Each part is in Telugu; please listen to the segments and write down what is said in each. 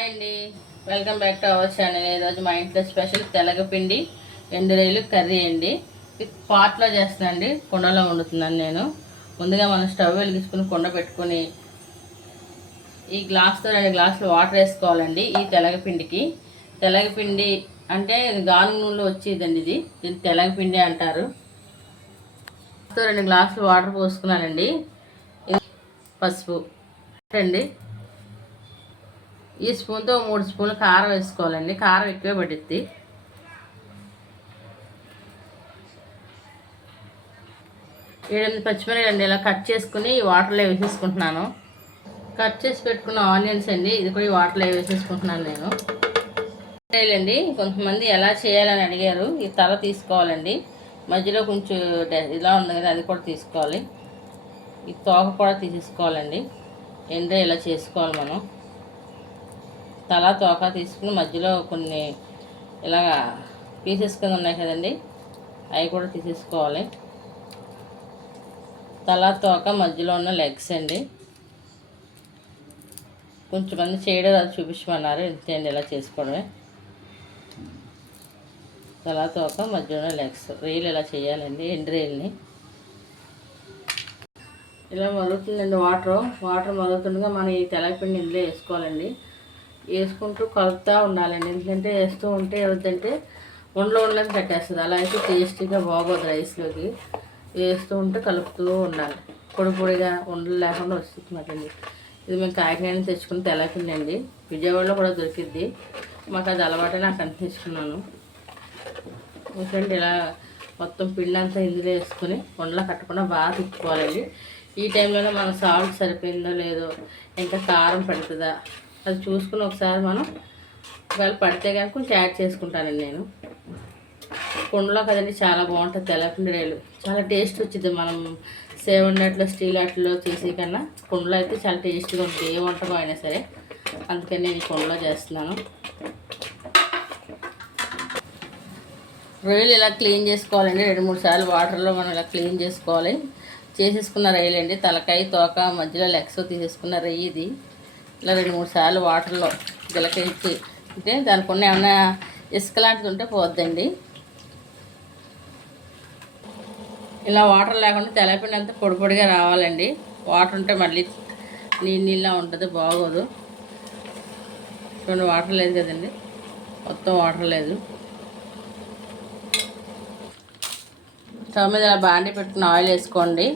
హాయ్ అండి. Welcome back to our channel ఈరోజు మా ఇంట్లో స్పెషల్ తెలగపిండి ఎండురేలు కర్రీ అండి. ఇది పాట్లో చేస్తానండి కుండలో వండుతున్నాను నేను. ముందుగా మనం స్టవ్ వెలిగించుకుని కుండ పెట్టుకొని ఈ గ్లాస్తో రెండు గ్లాసులు వాటర్ వేసుకోవాలండి ఈ తెలగపిండికి తెలగపిండి అంటే గాను నూనెలో వచ్చేదండి ఇది. దీన్ని తెలగపిండి అంటారు. రెండు గ్లాసులు వాటర్ పోసుకున్నానండి. పసుపు. అండి. ఈ స్పూన్తో మూడు స్పూన్లు కారం వేసుకోవాలండి. కారం ఎక్కువే పడుద్ది ఏడెనిమిది పచ్చిమిరపకాయలు అండి ఇలా కట్ చేసుకుని ఈ వాటర్లో వేసేసుకుంటున్నాను. కట్ చేసి పెట్టుకున్న ఆనియన్స్ అండి. ఇది కూడా ఈ వాటర్లో వేసేసుకుంటున్నాను నేను. అండి కొంతమంది ఎలా చేయాలని అడిగారు. ఈ తల తీసుకోవాలండి. మధ్యలో కొంచెం డ- ఇలా ఉంది కదా అది కూడా తీసుకోవాలి. ఈ తోక కూడా తీసేసుకోవాలండి. ఎండ ఇలా చేసుకోవాలి మనం. తల తోక తీసుకుని మధ్యలో కొన్ని ఇలాగా పీసెస్ కింద ఉన్నాయి కదండి అవి కూడా తీసేసుకోవాలి. తల తోక మధ్యలో ఉన్న లెగ్స్ అండి. కొంచెమంది చేయడం అది చూపించమన్నారు. ఇంతే అండి ఇలా చేసుకోవడమే. తల తోక మధ్యలో ఉన్న లెగ్స్ రీల్ ఇలా చేయాలండి ఎండు రీల్ని ఇలా మరుగుతుందండి వాటర్. వాటర్ మరుగుతుండగా మనం ఈ తెలపిండి ఇందులో వేసుకోవాలండి. వేసుకుంటూ కలుపుతూ ఉండాలండి. ఎందుకంటే వేస్తూ ఉంటే ఏమవుతుందంటే ఉండలో ఉండలేక కట్టేస్తుంది అలా అయితే టేస్టీగా బాగోదు రైస్లోకి. వేస్తూ ఉంటే కలుపుతూ ఉండాలి. పొడి పొడిగా ఉండలు లేకుండా వస్తుంది మాకండి. ఇది మేము కాకినాడ తెచ్చుకుని తెలపిండి అండి విజయవాడలో కూడా దొరికిద్ది. మాకు అది అలవాటే నాకు అంత తెచ్చుకున్నాను ఎందుకంటే ఇలా మొత్తం పిండి అంతా ఇందులో వేసుకుని ఉండలు కట్టకుండా బాగా తిప్పుకోవాలండి. ఈ టైంలోనే మన సాల్ట్ సరిపోయిందో లేదో ఇంకా కారం పడుతుందా అది చూసుకుని ఒకసారి మనం ఒకవేళ పడితే కనుక కొంచెం యాడ్ చేసుకుంటానండి నేను. కుండలో కదండి చాలా బాగుంటుంది తెల్లపిండి రేలు. చాలా టేస్ట్ వచ్చింది మనం సేవన్ అన్నట్లు స్టీల్ అట్లో చేసే కన్నా కుండలో అయితే చాలా టేస్ట్గా ఉంటుంది ఏ వంటకం అయినా సరే. అందుకని నేను ఈ కుండలో చేస్తున్నాను. రొయ్యలు ఇలా క్లీన్ చేసుకోవాలండి. రెండు మూడు సార్లు వాటర్లో మనం ఇలా క్లీన్ చేసుకోవాలి. చేసేసుకున్న రొయ్యలు అండి తలకాయ తోక మధ్యలో లెగ్స్ తీసేసుకున్న రొయ్యి ఇది. ఇలా రెండు మూడు సార్లు వాటర్లో గిలకించి అంటే దానికి ఉన్న ఏమైనా ఇసుక లాంటిది ఉంటే పోద్దండి. ఇలా వాటర్ లేకుండా తెలపినంత పొడి పొడిగా రావాలండి. వాటర్ ఉంటే మళ్ళీ నీళ్ళు నీళ్ళ ఉంటుంది బాగోదు. చూడండి వాటర్ లేదు కదండి. మొత్తం వాటర్ లేదు. స్టవ్ మీద ఇలా బాండి పెట్టుకుని ఆయిల్ వేసుకోండి.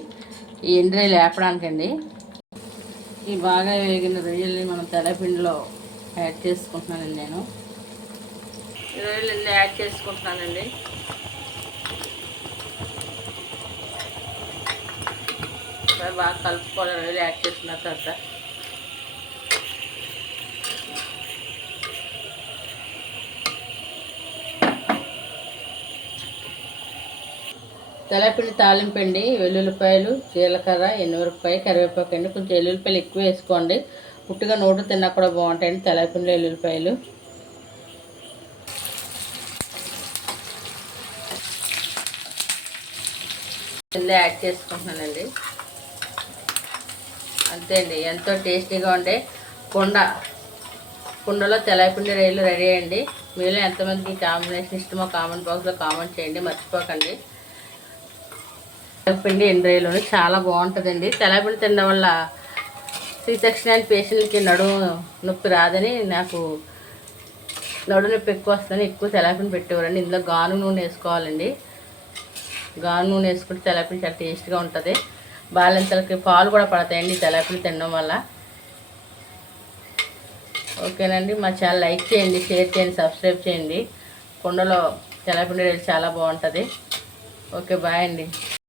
ఈ ఎండ్రీ లేపడానికండి. ఈ బాగా వేగిన రొయ్యల్ని మనం తెల్లపిండిలో యాడ్ చేసుకుంటున్నానండి నేను. ఈ రొయ్యలు యాడ్ చేసుకుంటున్నానండి. బాగా కలుపుకోవాలి రొయ్యలు యాడ్ చేసుకున్న తర్వాత తెల్లపిండి తాలింపండి వెల్లుల్లిపాయలు జీలకర్ర ఎన్నిమిరపకాయ కరివేపాకు అండి. కొంచెం వెల్లుల్లిపాయలు ఎక్కువ వేసుకోండి. పుట్టిగా నోటు తిన్నా కూడా బాగుంటాయండి తెల్లపిండి వెల్లుల్లిపాయలు. యాడ్ చేసుకుంటున్నానండి. అంతే అండి. ఎంతో టేస్టీగా ఉండే కుండ. కుండలో తెల్లపిండి రైలు రెడీ అయ్యండి. మీలో ఎంతమందికి కాంబినేషన్ ఇష్టమో కామెంట్ బాక్స్లో కామెంట్ చేయండి. మర్చిపోకండి. తెల్లపిండి ఎండ్రాయిలోని చాలా బాగుంటుందండి. తెల్లపిండి తినడం వల్ల శ్రీదక్షిణాన్ని పేషెంట్కి నడుము నొప్పి రాదని నాకు నడు నొప్పి ఎక్కువ వస్తుందని ఎక్కువ తెల్లపిండి పెట్టేవారండి. ఇందులో గాను నూనె వేసుకోవాలండి. గాను నూనె వేసుకుంటే తెల్లపిండి చాలా టేస్ట్గా ఉంటుంది. బాలింతలకి పాలు కూడా పడతాయండి తెల్లపిండి తినడం వల్ల. ఓకేనండి. మా ఛానల్ లైక్ చేయండి షేర్ చేయండి సబ్స్క్రైబ్ చేయండి. కుండలో తెలపిండి చాలా బాగుంటుంది. ఓకే బాయ్ అండి.